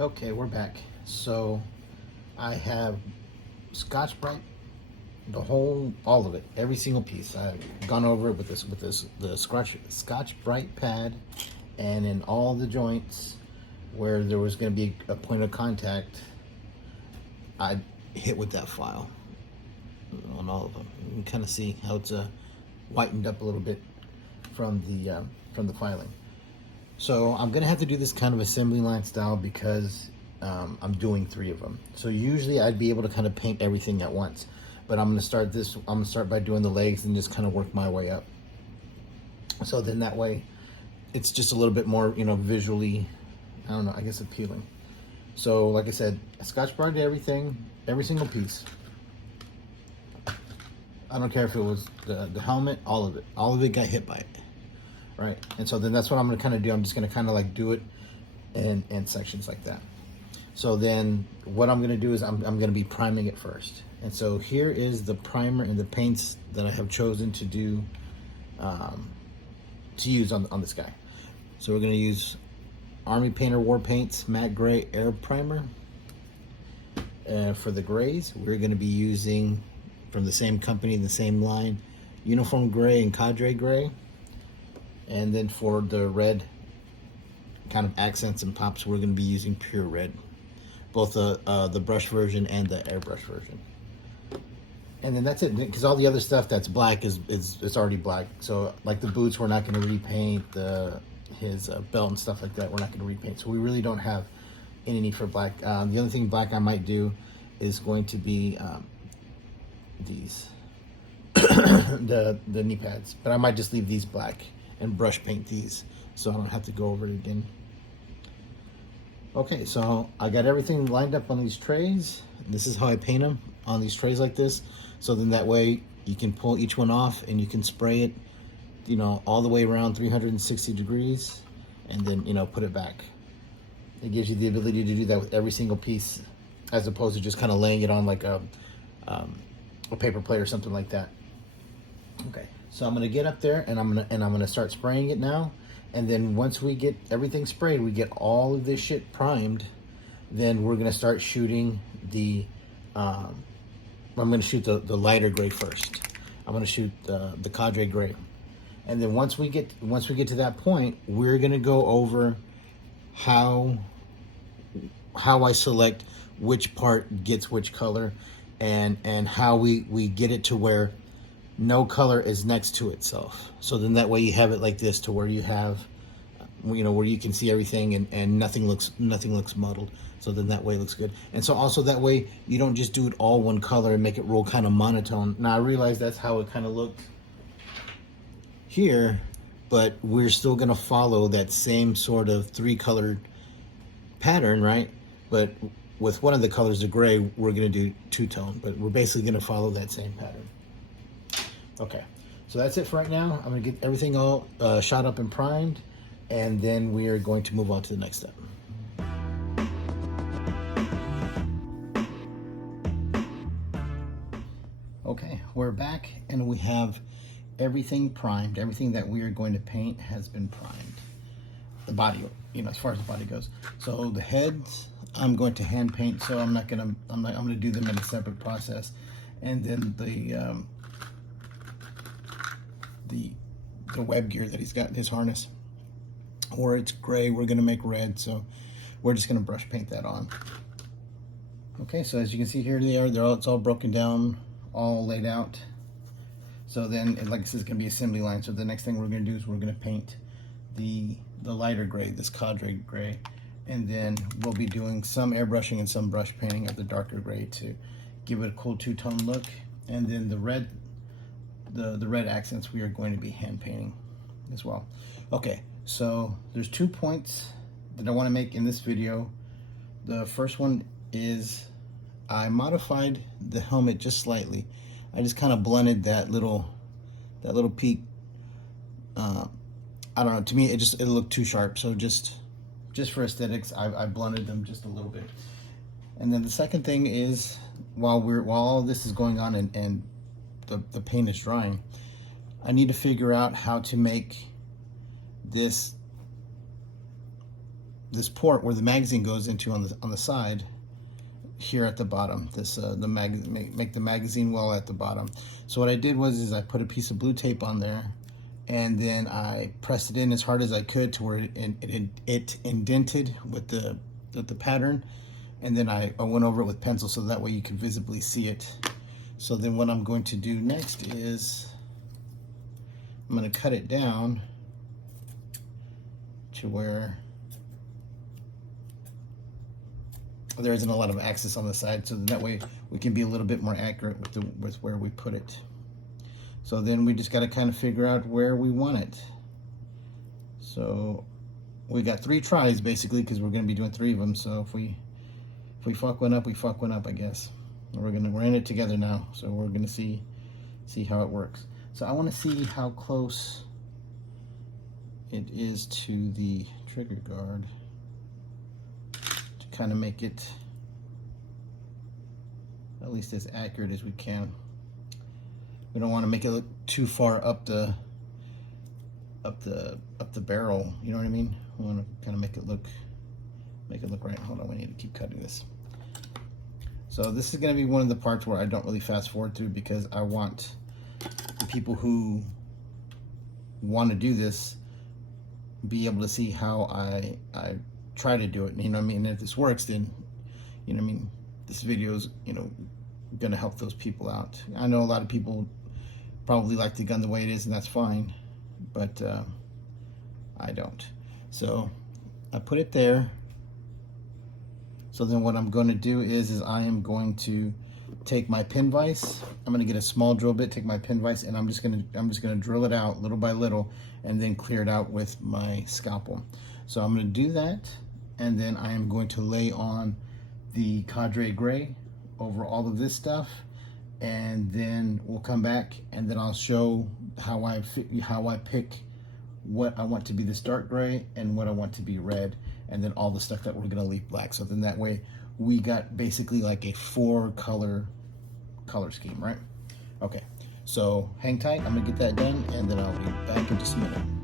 Okay, we're back. So I have Scotch-Brite, all of it, every single piece. I've gone over it with the Scotch-Brite pad, and in all the joints where there was going to be a point of contact, I hit with that file on all of them. You can kind of see how it's whitened up a little bit from the filing. So I'm gonna have to do this kind of assembly line style because I'm doing 3 of them. So usually I'd be able to kind of paint everything at once, but I'm gonna start by doing the legs and just kind of work my way up. So then that way it's just a little bit more, visually, I don't know, I guess appealing. So like I said, Scotch-Brite everything, every single piece. I don't care if it was the helmet, all of it got hit by it. Right, and so then that's what I'm gonna kind of do. I'm just gonna kind of like do it in sections like that. So then what I'm gonna do is I'm gonna be priming it first. And so here is the primer and the paints that I have chosen to do, to use on this guy. So we're gonna use Army Painter War Paints Matte Gray Air Primer. For the grays, we're gonna be using, from the same company, the same line, Uniform Gray and Cadre Gray. And then for the red kind of accents and pops, we're going to be using Pure Red, both the brush version and the airbrush version. And then that's it, because all the other stuff that's black is it's already black. So like the boots, we're not going to repaint. His belt and stuff like that, we're not going to repaint. So we really don't have any need for black. The other thing black I might do is going to be these the knee pads, but I might just leave these black and brush paint these so I don't have to go over it again. Okay, so I got everything lined up on these trays. This is how I paint them on these trays like this. So then that way you can pull each one off and you can spray it, all the way around 360 degrees and then, put it back. It gives you the ability to do that with every single piece as opposed to just kind of laying it on like a paper plate or something like that. Okay. So I'm gonna get up there and I'm gonna start spraying it now. And then once we get everything sprayed, we get all of this shit primed, then we're gonna start shooting the, I'm gonna shoot the lighter gray first. I'm gonna shoot the Cadre Gray. And then once we get to that point, we're gonna go over how I select which part gets which color and how we get it to where no color is next to itself. So then that way you have it like this, to where you have, where you can see everything and nothing looks muddled. So then that way it looks good. And so also that way you don't just do it all one color and make it real kind of monotone. Now I realize that's how it kind of looked here, but we're still gonna follow that same sort of 3-colored pattern, right? But with one of the colors, the gray, we're gonna do 2-tone, but we're basically gonna follow that same pattern. Okay, so that's it for right now. I'm gonna get everything all shot up and primed, and then we are going to move on to the next step. Okay, we're back and we have everything primed. Everything that we are going to paint has been primed. The body, as far as the body goes. So the heads, I'm going to hand paint, so I'm gonna do them in a separate process. And then the web gear that he's got, his harness, or it's gray, we're gonna make red, so we're just gonna brush paint that on. Okay, so as you can see here, it's all broken down, all laid out. So then, like I said, it's gonna be assembly line. So the next thing we're gonna do is we're gonna paint the lighter gray, this Cadre Gray, and then we'll be doing some airbrushing and some brush painting of the darker gray to give it a cool 2-tone look. And then the red, the red accents we are going to be hand painting as well. Okay, so there's 2 points that I want to make in this video. The first one is I modified the helmet just slightly. I just kind of blended that little peak. I don't know, to me it looked too sharp, so just for aesthetics I blended them just a little bit. And then the second thing is, while all this is going on and the paint is drying, I need to figure out how to make this this port where the magazine goes into on the side here at the bottom. This make the magazine well at the bottom. So what I did was I put a piece of blue tape on there, and then I pressed it in as hard as I could to where it indented with the pattern, and then I went over it with pencil so that way you can visibly see it. So then what I'm going to do next is I'm going to cut it down to where there isn't a lot of access on the side, so that way we can be a little bit more accurate with where we put it. So then we just got to kind of figure out where we want it. So we got 3 tries basically, because we're going to be doing 3 of them. So if we fuck one up, we fuck one up, I guess. We're in it together now, so we're gonna see how it works. So I want to see how close it is to the trigger guard to kind of make it at least as accurate as we can. We don't want to make it look too far up the barrel. You know what I mean? We want to kind of make it look right. Hold on, we need to keep cutting this. So this is going to be one of the parts where I don't really fast forward through, because I want the people who want to do this be able to see how I try to do it. You know what I mean? And if this works, then, you know what I mean, this video is, you know, going to help those people out. I know a lot of people probably like the gun the way it is, and that's fine, but I don't. So I put it there. So then what I'm going to do is I am going to take my pin vise. I'm going to get a small drill bit, take my pin vise, and I'm just going to drill it out little by little, and then clear it out with my scalpel. So I'm going to do that, and then I am going to lay on the Cadre Gray over all of this stuff, and then we'll come back, and then I'll show how I pick what I want to be this dark gray and what I want to be red, and then all the stuff that we're going to leave black. So then that way we got basically like a 4 color scheme, right? Okay, so hang tight. I'm going to get that done, and then I'll be back in just a minute.